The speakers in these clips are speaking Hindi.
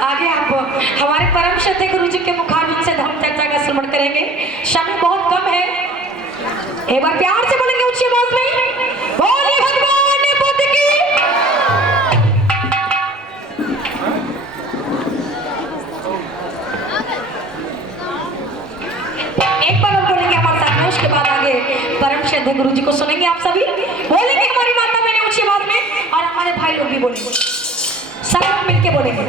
आगे आप हमारे परम श्रद्धेय गुरु जी के मुखारविंद से धर्म चर्चा का श्रवण करेंगे। समय बहुत कम है, एक बार प्यार से बोलेंगे ऊंची आवाज में, बोले भगवान बुद्ध की। एक बार हम बोलेंगे हमारे साथ में, उसके बाद आगे परम श्रद्धेय गुरु जी को सुनेंगे। आप सभी बोलेंगे हमारी माता बहने ऊंची आवाज में, और हमारे भाई लोग भी बोलेंगे, सब लोग मिलके बोलेंगे।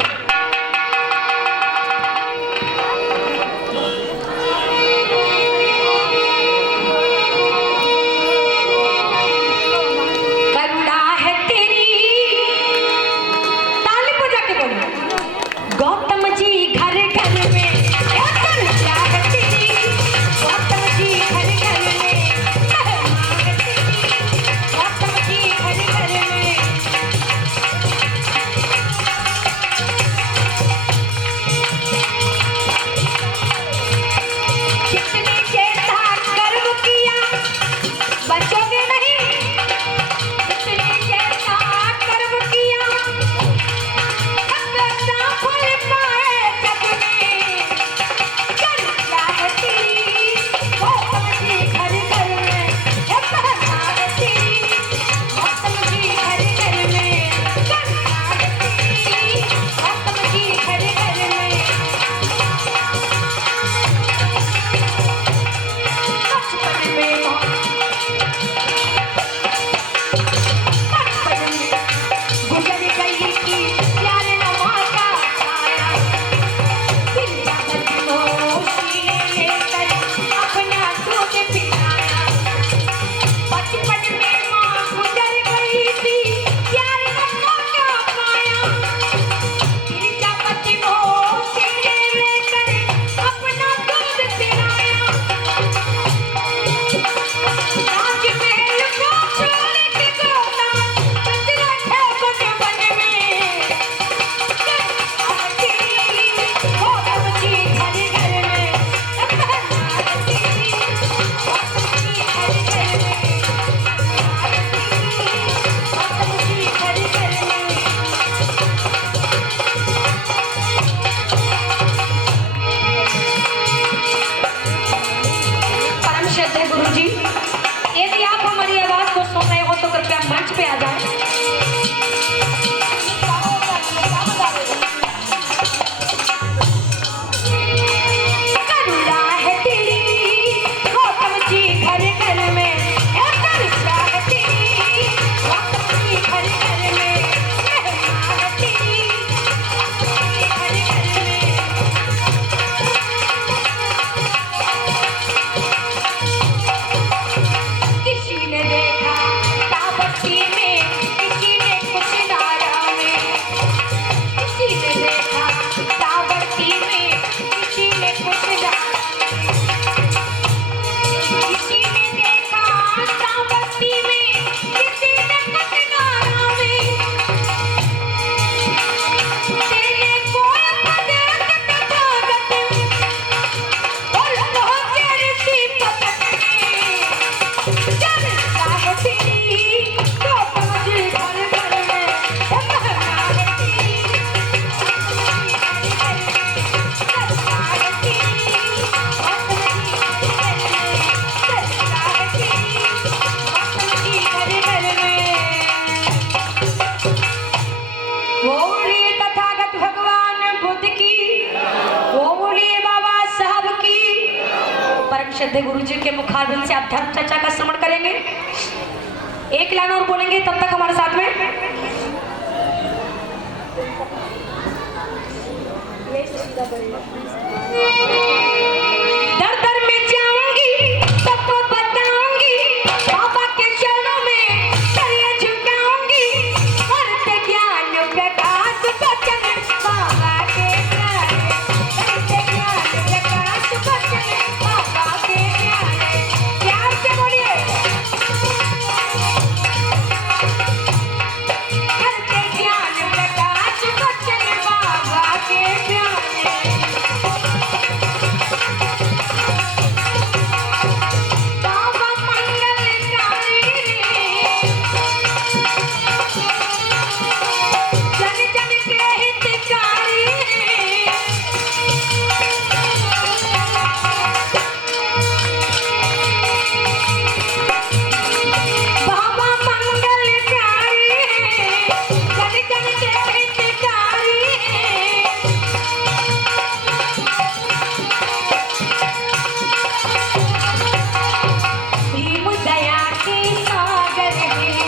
श्रद्धे गुरु जी के मुखारबिंद से अध्यात्म चर्चा का श्रवण करेंगे। एक लाइन और बोलेंगे, तब तक हमारे साथ में दर दर में जाऊंगी, सबको बताऊंगी, बाबा के चरणों में सरिया झुकाऊंगी, करते ज्ञान प्रकाश बचन बाबा के प्यारे, करते ज्ञान प्रकाश बचन बाबा के प्यारे। प्यार से बोलिए, करते ज्ञान प्रकाश बचन बाबा के प्यारे। बाबा मंगलकारी रे, जन जन के हितकारी रे, बाबा मंगलकारी रे, जन जन के हितकारी रे। भीम दया के सागर में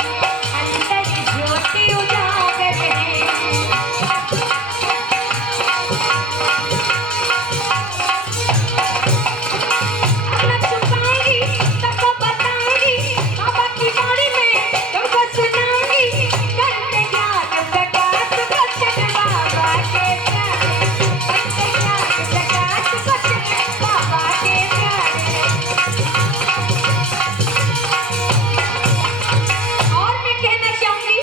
अंतर ज्योति उजागर है। अपना छुपाऊंगी, सबको बताऊंगी, बाबा की बाणी में तुमको सुनाऊंगी, करते ज्ञान प्रकाश बचन बाबा के प्यारे, करते ज्ञान प्रकाश बचन बाबा के प्यारे। और मैं कहना चाहूंगी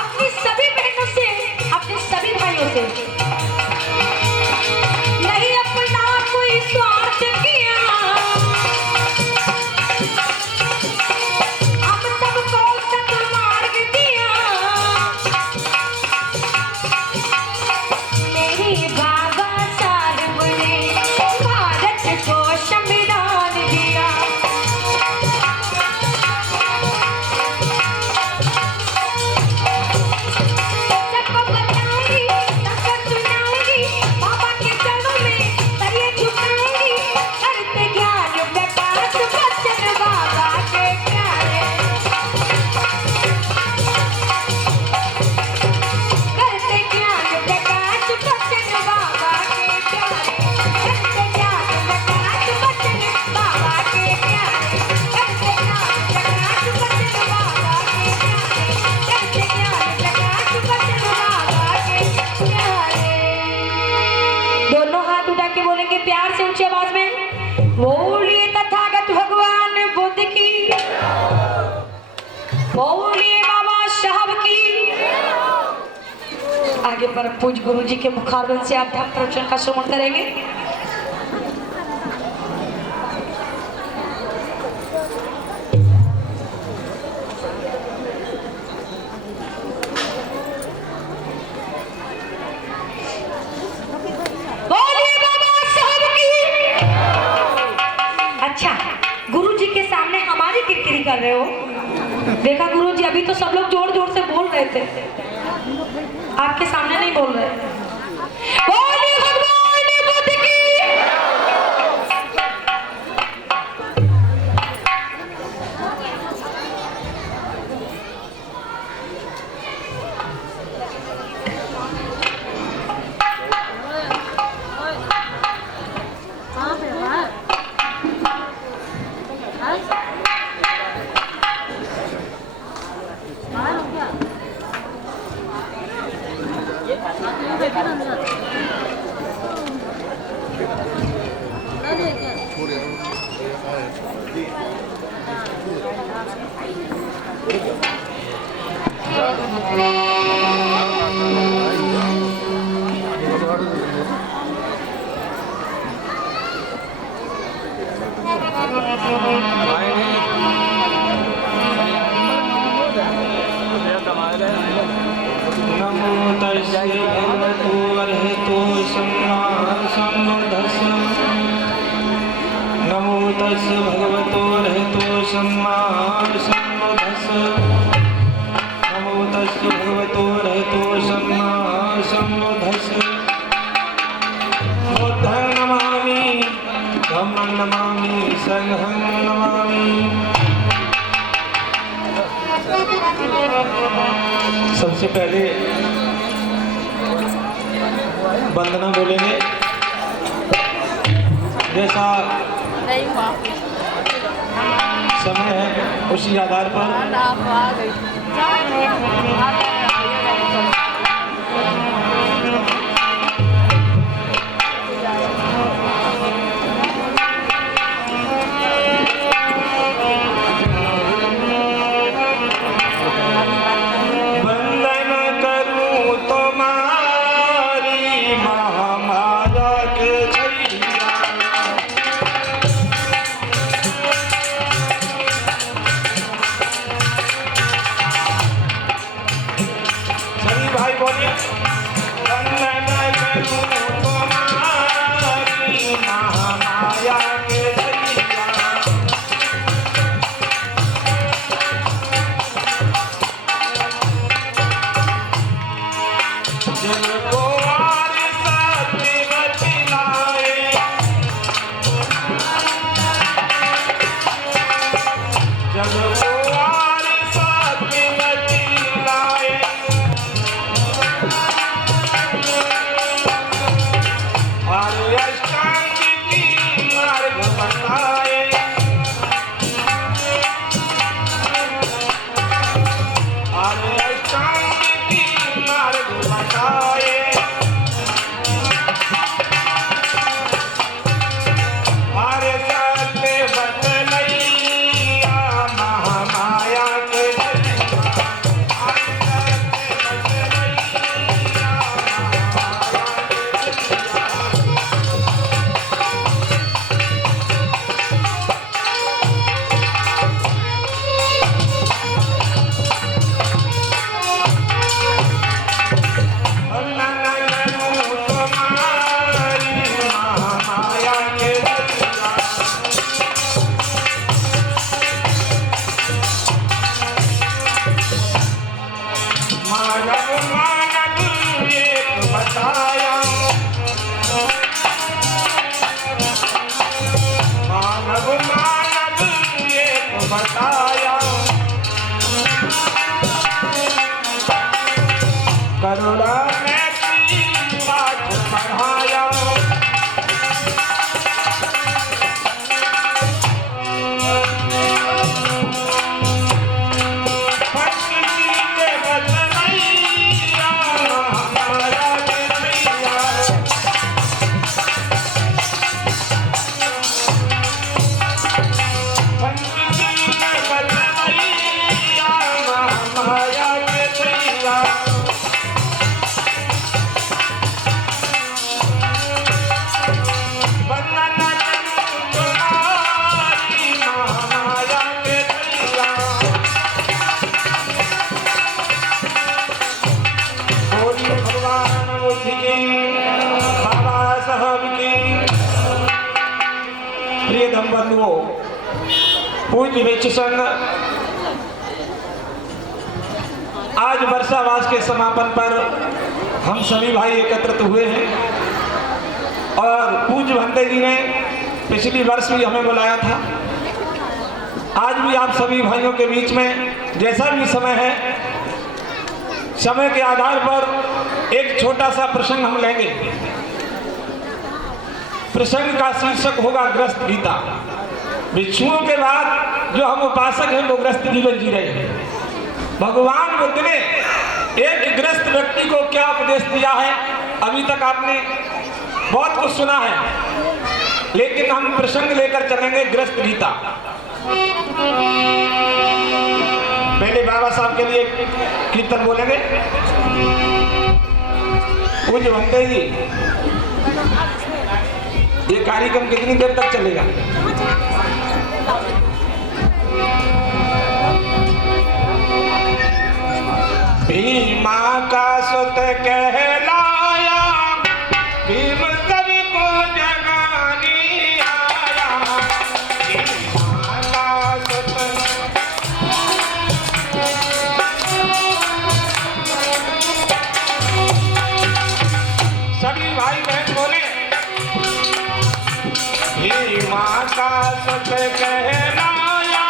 अपनी सभी बहनों से, अपने सभी भाइयों से, नहीं अपना कोई स्वार्थ किया, हम सबको सत्मार्ग दिया। मेरे बाबा साहब ने भारत को संविधान दिया। सबको बताऊंगी, सबको सुनाऊंगी, बाबा के चरणों में सरिया झुकाऊंगी, करते ज्ञान प्रकाश बचन बाबा के प्यारे, करते ज्ञान प्रकाश बचन बाबा के प्यारे, करते ज्ञान प्रकाश बचन बाबा के प्यारे, करते ज्ञान प्रकाश बचन बाबा के प्यारे, करते ज्ञान प्रकाश बचन बाबा के प्यारे। दोनों हाथ उठा के बोलेंगे प्यार से ऊंची आवाज में, बोलिए तथागत भगवान बुद्ध की, बोलिए बाबा साहब की। आगे पर पूज गुरु जी के मुखारबिंद से अध्यात्म प्रवचन का श्रवण करेंगे। बोलिए बाबा साहब की। अच्छा, गुरु जी के सामने हमारी किरकिरी कर रहे हो? देखा गुरु जी, अभी तो सब लोग जोर जोर से बोल रहे थे, आपके सामने नहीं बोल रहे। बोलिए भगवान बुद्ध की। नमो तस्मै भगवतो अरहतो सम्मा सम्बुद्धस्स। नमो तस्मै भगवतो अरहतो सम्मा सम्बुद्धस्स। नमो तस्मै भगवतो अरहतो सम्मा सम्बुद्धस्स। बुद्धं नमामि धम्मं नमामि नमामि संघं नमामि। सबसे पहले वंदना बोलेंगे, जैसा समय है उसी आधार पर करुणा में पाठ पढ़ाया, बंधुओं, पूज्य विच संघ आज वर्षावास के समापन पर हम सभी भाई एकत्रित हुए हैं और पूज्य भंते जी ने पिछली वर्ष भी हमें बुलाया था। आज भी आप सभी भाइयों के बीच में जैसा भी समय है, समय के आधार पर एक छोटा सा प्रसंग हम लेंगे। प्रसंग का शीर्षक होगा ग्रस्त गीता। भिक्षुओं के बाद जो हम उपासक हैं वो ग्रस्त जीवन जी रहे हैं। भगवान बुद्ध ने एक ग्रस्त व्यक्ति को क्या उपदेश दिया है, अभी तक आपने बहुत कुछ सुना है, लेकिन हम प्रसंग लेकर चलेंगे ग्रस्त गीता। पहले बाबा साहब के लिए कीर्तन बोलेंगे। पूज्य भंते जी, ये कार्यक्रम कितनी देर तक चलेगा? भीमा का सुत कहलाया, भीम सबको जगाने आया। भीमा का सुत सभी भाई बहन बोले, भीमा का सत कहलाया,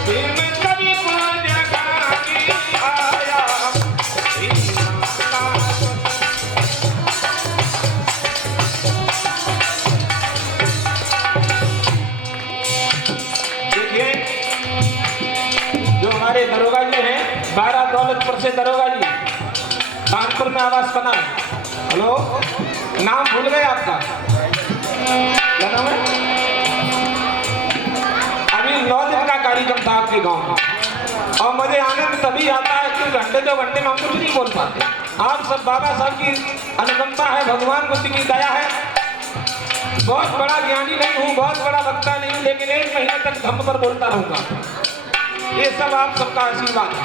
भीम सभी को जगाने आया। भीम का देखिए, जो हमारे दरोगा जी हैं, 12 दौलतपुर से दरोगा जी, कानपुर में आवास बना है। हेलो, नाम भूल गए आपका? क्या नाम है? अभी 9 दिन का कार्यक्रम था आपके गांव में, और मुझे आनंद तभी आता है कि घंटे 2 घंटे में हम कुछ नहीं बोल पाते। आप सब बाबा साहब की अनुकंपा है, भगवान बुद्ध की दया है। बहुत बड़ा ज्ञानी नहीं हूँ, बहुत बड़ा वक्ता नहीं हूँ, लेकिन 1 महीने तक धम्म पर बोलता रहूंगा। ये सब आप सबका आशीर्वाद है।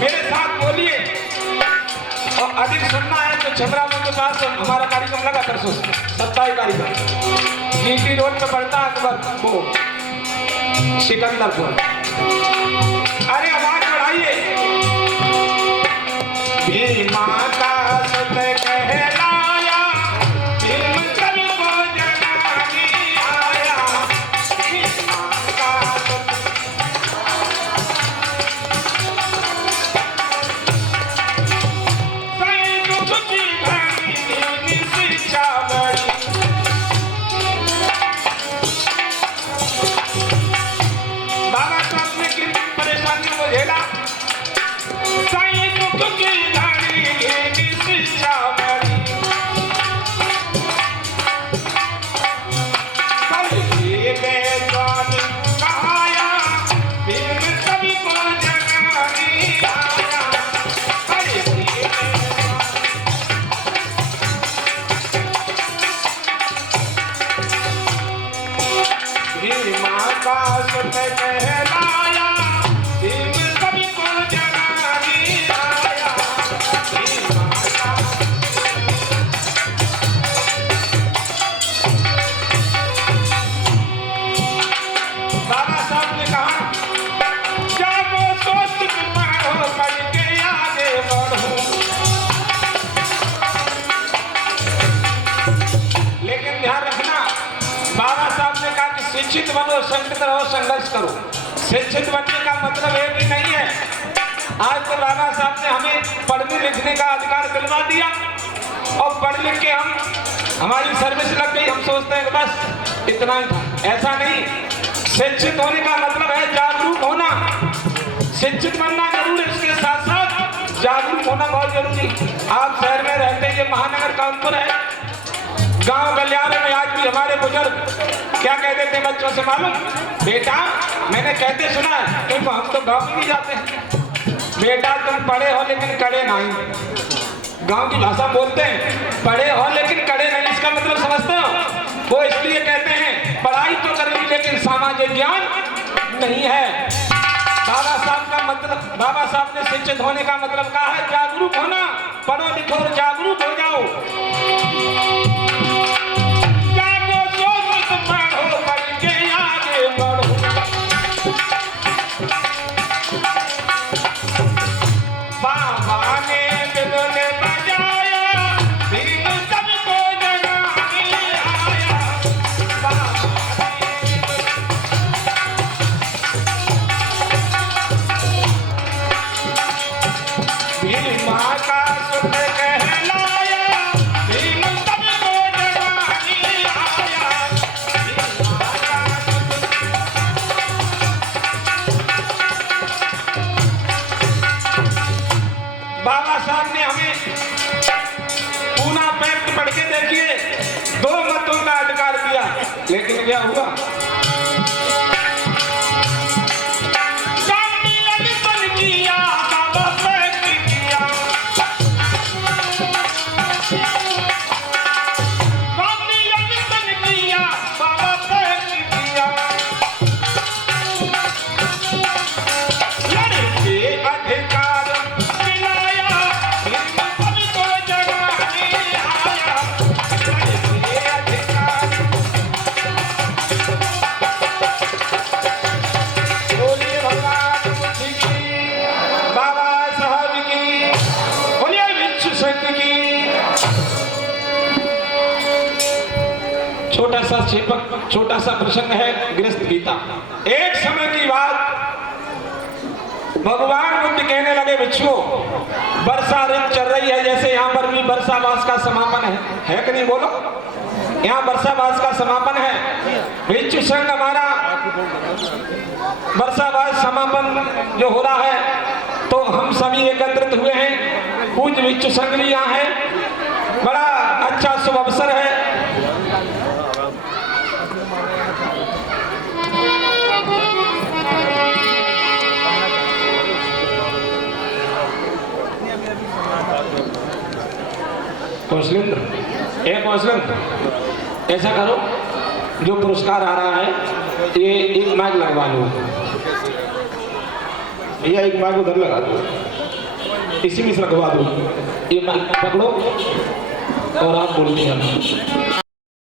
मेरे साथ बोलिए, और अधिक सुनना है तो छबरा में के पास हमारा कार्यक्रम लगा परसों 27 कार्यक्रम जीटी रोड पे पड़ता है अकबर वो सिकंदरपुर। अरे आवाज बढ़ाइए। भीमा का सत कहलाया, भीम सभी को जगाने आया। भीमा का सत बाबा साहब ने कितनी परेशानियों को झेला। साईं दुख की घड़ी की शिक्षा बड़ी, ये बेजान कहाया, भीम सभी को जगाने आया। भीमा का सत कहलाया, भीम सभी को जगाने आया। भीमा का बाबा साहब ने कहा, जागो सोच पढ़ो, पढ़ के आगे बढ़ो। लेकिन ध्यान रखना, बाबा साहब ने कहा कि शिक्षित बनो, संगठित रहो, संघर्ष करो। शिक्षित बनने का मतलब ये भी नहीं है। आज तो बाबा साहब ने हमें पढ़ने लिखने का अधिकार दिलवा दिया, और पढ़ लिख के हमारी सर्विस लग गई, हम सोचते हैं कि बस इतना ही था। ऐसा नहीं। शिक्षित होने का मतलब है जागरूक होना। शिक्षित बनना जरूर है, इसके साथ साथ जागरूक होना बहुत जरूरी। आप शहर में रहते हैं, ये महानगर कानपुर है, गांव गलियारे में आज भी हमारे बुजुर्ग क्या कहते थे बच्चों से मालूम? बेटा, मैंने कहते सुना है, क्योंकि हम तो गांव में भी जाते हैं, बेटा तुम पढ़े हो लेकिन कड़े नहीं। गांव की भाषा बोलते हैं, पढ़े हो लेकिन कड़े नहीं। इसका मतलब समझते हो? वो इसलिए कहते हैं पढ़ाई तो करनी लेकिन सामाजिक ज्ञान नहीं है। बाबा साहब का मतलब, बाबा साहब ने शिक्षित होने का मतलब कहा है जागरूक होना। पढ़ो लिखो और जागरूक हो जाओ। जागो सोच पढ़ो, पढ़ के आगे बढ़ो। बाबा ने बिगुल बजाया, भीम सबको जगाने आया। भीमा का सुत कहलाया, भीम सबको जगाने आया। भीमा का बाबा साहब ने हमें पूना पैक्ट पढ़ के देखिए, 2 मतों का अधिकार दिया, लेकिन क्या हुआ? किया बाबा पैक्ट किया, किया बाबा पैक्ट किया। लड़के अधिकार दिलाया, भीम सबको जगाने आया। लड़के अधिकार छोटा सा प्रसंग है गृहस्थ गीता। एक समय की बात, भगवान बुद्ध कहने लगे भिक्षुओं, वर्षा ऋतु चल रही है, जैसे यहाँ पर भी वर्षा मास का समापन है कि नहीं बोलो, यहाँ वर्षा मास का समापन है। भिक्षु संघ हमारा वर्षा मास समापन जो हो रहा है, तो हम सभी एकत्रित हुए हैं। पूज्य भिक्षु संघ भी यहाँ है, बड़ा अच्छा शुभ अवसर है। कौशलेंद्र, ऐसा करो, जो पुरस्कार आ रहा है ये एक माइक लगवा लो, या एक माइक उधर लगा दो, इसी में से लगवा दो। ये माइक पकड़ो और आप बोलते हैं।